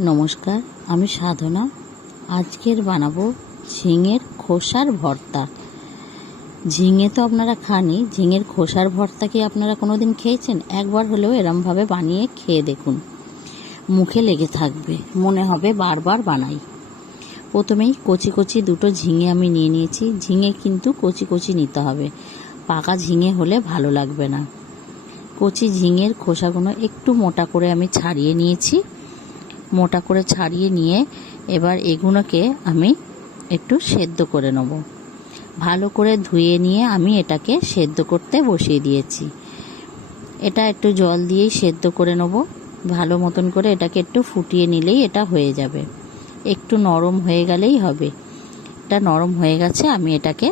নমস্কার, আমি সাধনা। আজকের বানাবো ঝিঙের খোসার ভর্তা। ঝিঙে তো আপনারা খানই, ঝিঙের খোসার ভর্তা কি আপনারা কোনোদিন খেয়েছেন? একবার হলেও এরমভাবে বানিয়ে খেয়ে দেখুন, মুখে লেগে থাকবে, মনে হবে বারবার বানাই। প্রথমেই কচি কচি দুটো ঝিঙে আমি নিয়ে নিয়েছি। ঝিঙে কিন্তু কচি কচি নিতে হবে, পাকা ঝিঙে হলে ভালো লাগবে না। কচি ঝিঙের খোসাগুলো একটু মোটা করে আমি ছাড়িয়ে নিয়েছি। মোটা করে ছাড়িয়ে নিয়ে এবার এগুলোকে আমি একটু সেদ্ধ করে নেব। ভালো করে ধুয়ে নিয়ে আমি এটাকে সেদ্ধ করতে বসিয়ে দিয়েছি। এটা একটু জল দিয়েই সেদ্ধ করে নেব। ভালো মতন করে এটাকে একটু ফুটিয়ে নিলেই এটা হয়ে যাবে। একটু নরম হয়ে গেলেই হবে। এটা নরম হয়ে গেছে, আমি এটাকে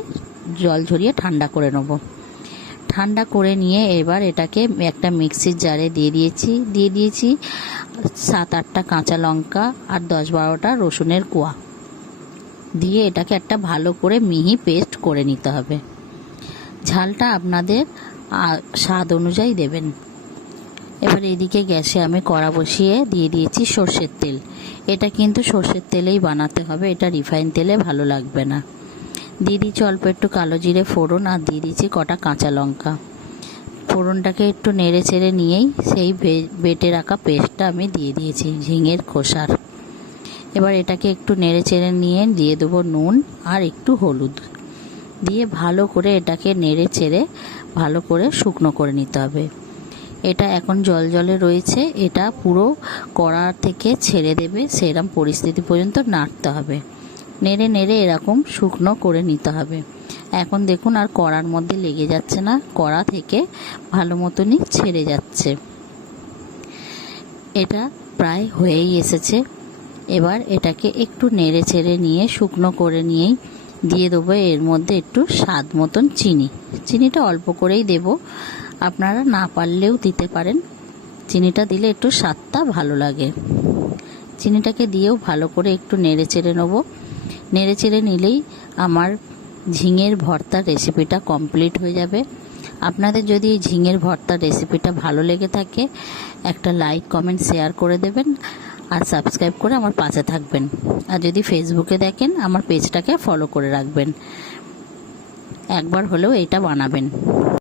জল ঝরিয়ে ঠান্ডা করে নেব। ঠান্ডা করে নিয়ে এবার এটাকে একটা মিক্সির জারে দিয়ে দিয়েছি 7-8টা কাঁচা লঙ্কা আর 10-12টা রসুনের কোয়া দিয়ে এটাকে একটা ভালো করে মিহি পেস্ট করে নিতে হবে। ঝালটা আপনাদের স্বাদ অনুযায়ী দেবেন। এবার এদিকে গ্যাসে আমি কড়া বসিয়ে দিয়ে দিয়েছি সর্ষের তেল। এটা কিন্তু সর্ষের তেলেই বানাতে হবে, এটা রিফাইন তেলে ভালো লাগবে না। দিয়ে দিচ্ছি অল্প একটু কালো জিরে ফোড়ন আর দিয়ে দিচ্ছি কটা কাঁচা লঙ্কা। ফোড়নটাকে একটু নেড়ে চেড়ে নিয়েই সেই বেটে রাখা পেস্টটা আমি দিয়ে দিয়েছি ঝিঙের খোসার। এবার এটাকে একটু নেড়ে চেড়ে নিয়ে দিয়ে দেবো নুন আর একটু হলুদ দিয়ে ভালো করে এটাকে নেড়ে চেড়ে ভালো করে শুকনো করে নিতে হবে। এটা এখন জল জলে রয়েছে, এটা পুরো কড়া থেকে ছেড়ে দেবে, সেরকম পরিস্থিতি পর্যন্ত নাড়তে হবে। নেড়ে নেড়ে এরকম শুকনো করে নিতে হবে। এখন দেখুন আর কড়ার মধ্যে লেগে যাচ্ছে না, কড়া থেকে ভালো মতনই ছেড়ে যাচ্ছে। এটা প্রায় হয়েই এসেছে। এবার এটাকে একটু নেড়ে ছেড়ে নিয়ে শুকনো করে নিয়েই দিয়ে দেবো এর মধ্যে একটু স্বাদ মতন চিনি। চিনিটা অল্প করেই দেব, আপনারা না পারলেও দিতে পারেন। চিনিটা দিলে একটু স্বাদটা ভালো লাগে। চিনিটাকে দিয়েও ভালো করে একটু নেড়ে চেড়ে নেবো। নেড়ে চেড়ে নিলেই আমার ঝিঙের ভর্তার রেসিপিটা কমপ্লিট হয়ে যাবে। আপনাদের যদি এই ঝিঙের ভর্তার রেসিপিটা ভালো লেগে থাকে একটা লাইক কমেন্ট শেয়ার করে দেবেন আর সাবস্ক্রাইব করে আমার পাশে থাকবেন। আর যদি ফেসবুকে দেখেন আমার পেজটাকে ফলো করে রাখবেন। একবার হলেও এটা বানাবেন।